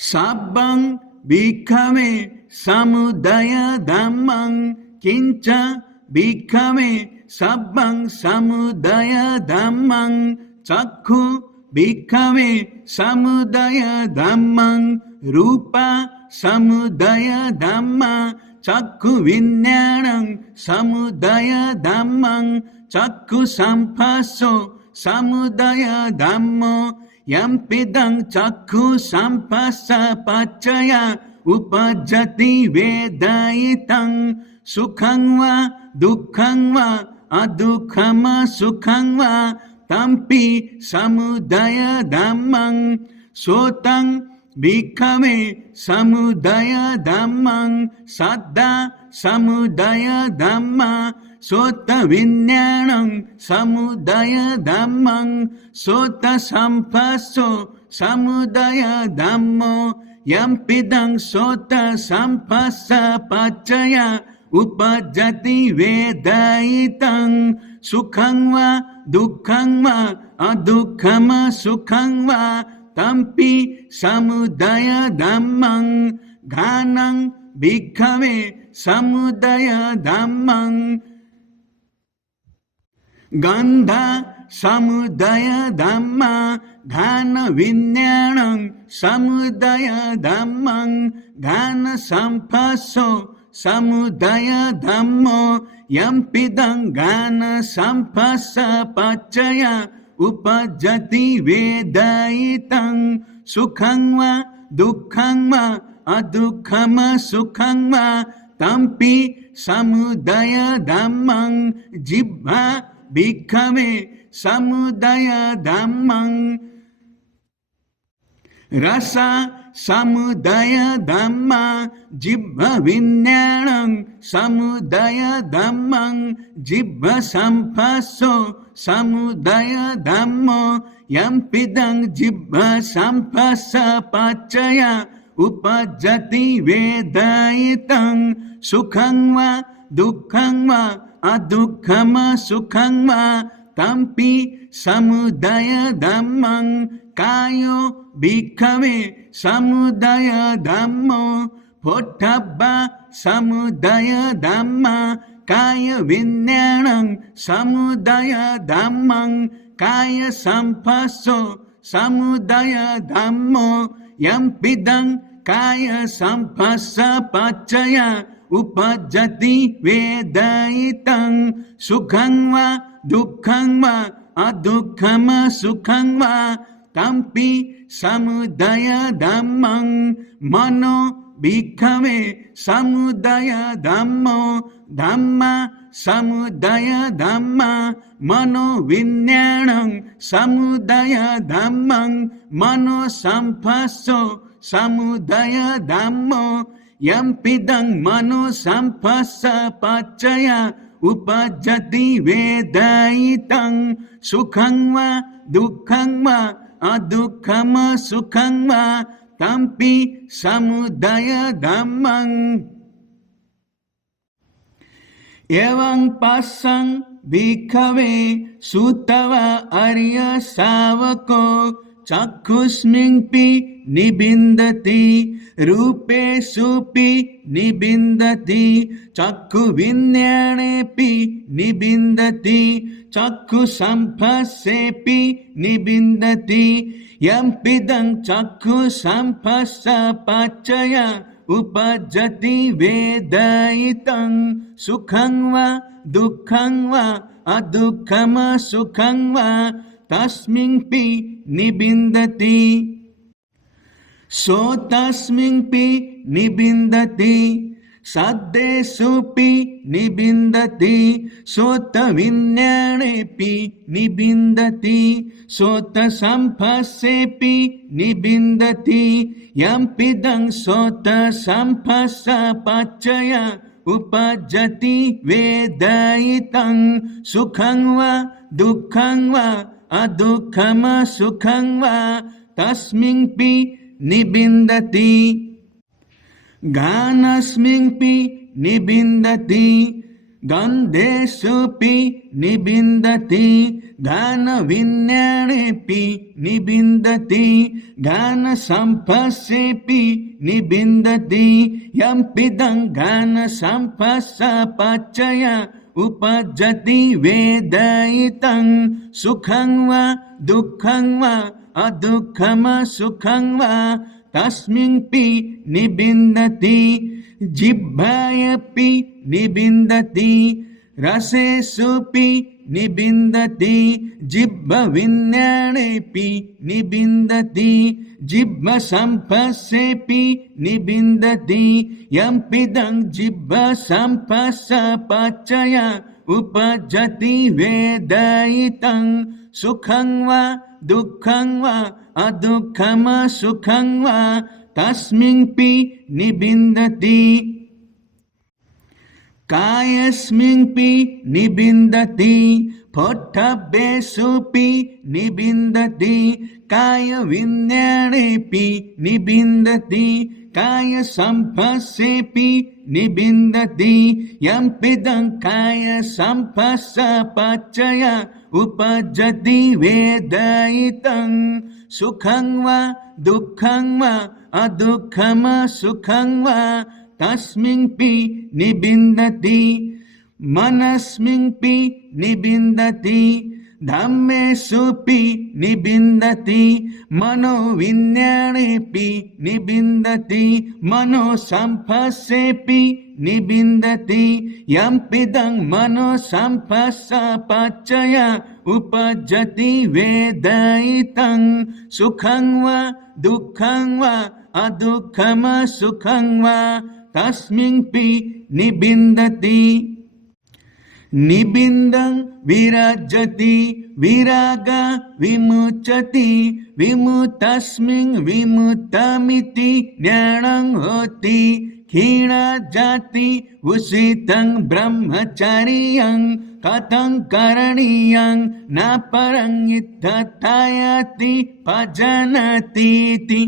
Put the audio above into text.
sabbang bhikkhave samudaya dhammang kincha bhikkhave sabbang samudaya dhammang chakku bhikkhave samudaya dhammang rupa samudaya dhamma chakku vinnyanam samudaya dhammang chakku samphaso samudaya dhammo yampidang chakku sampassa paccaya upajjati vedayitang sukhang va dukkhang va adukhama sukhang va tampi samudaya dhammang sotang bhikkhave samudaya dhammang saddha samudaya dhamma sota vinnyanam samudaya dhammang sota samphaso samudaya dhammo yampidang sota sampassa paccaya upajjati vedayitang sukhang va dukkhang va adukhama sukhang va tampi samudaya dhammang ghanang bhikkhave samudaya dhammang gandha samudaya dhamma ghana vinnyanam samudaya dhammang ghana samphaso samudaya dhammo yampidang ghana samphassa paccaya upajjati vedayitang sukhang va dukkhang va adukhama sukhang va tampi samudaya dhammang jibha bhikkhave samudaya dhammang rasa samudaya dhamma jibha vinnyanam samudaya dhammang jibha samphaso samudaya dhammo yampidang jibha samphassa paccaya upajjati vedayitang sukhang va dukkhang va adukhama sukhang va tampi samudaya dhammang kayo bhikkhave samudaya dhammo pottabba samudaya dhamma kaya vinnyanam samudaya dhammang kaya samphaso samudaya dhammo yampidang kaya samphassa paccaya upajjati vedayitang sukhang va dukkhang va adukhama sukhang va tampi samudaya dhammang mano bhikkhave samudaya dhammo dhamma samudaya dhamma mano vinnyanam samudaya dhammang mano samphaso samudaya dhammo yampidang mano samphassa paccaya upajjati vedayitang sukhang va dukkhang va adukhama sukhang va tampi samudaya dhammang evang passang bhikkhave sutava arya savako chakhusmingpi nibindati rupe supi nibindati chakku vinyanepi nibindati chakku samphasepi nibindati yampidang chakku samphassa paccaya upajjati vedayitang sukhang va dukkhang va adukhama sukhang va tasmingpi nibindati so tasmingpi nibindati saddesupi nibindati sota vinyanepi nibindati sota samphasepi nibindati yampidang sota samphassa paccaya upajjati vedayitang sukhang va dukkhang va adukhama sukhang va tasmingpi nibindati ganasmingpi nibindati gandesupi nibindati गानविज्ञानेऽपि निबिन्दति गानसम्पस्सेऽपि निबिन्दति यम्पिदं गानसम्पस्सपच्चय उपजति वेदयितं सुखं वा दुःखं वा अदुःखम सुखं वा तस्मिन्पि निबिन्दति जिह्वायपि निबिन्दति रसेषुपि निबिन्दति जिह्वविज्ञानेऽपि निबिन्दति जिह्वसम्पस्सेऽपि निबिन्दति यम्पिदं जिह्वसम्पस्सपच्चय उपजति वेदयितं सुखं वा दुःखं वा अदुःखम सुखं वा तस्मिन्पि निबिन्दति कायस्मिन्पि निबिन्दति पोट्टभ्येषुऽपि निबिन्दति कायविज्ञानेऽपि निबिन्दति कायसम्पस्सेऽपि निबिन्दति यम्पिदं कायसम्पस्सपच्चय उपजति वेदयितं सुखं वा दुःखं वा अदुःखम सुखं वा तस्मिन्पि निबिन्दति मनस्मिन्पि निबिन्दति धम्मेषुऽपि निबिन्दति मनोविज्ञानेऽपि निबिन्दति मनोसम्पस्सेऽपि निबिन्दति यम्पिदं मनोसम्पस्सपच्चय उपजति वेदयितं सुखं वा दुःखं वा अदुःखम सुखं वा तस्मिन्पि निबिन्दति निबिन्दं विरजति विराग विमुच्यति विमुक्तस्मिन् विमुक्तमिति ज्ञानं होति क्षीणजाति उषितं ब्रह्मचर्यं कथं करणीयं न परं यथायति भजनतीति।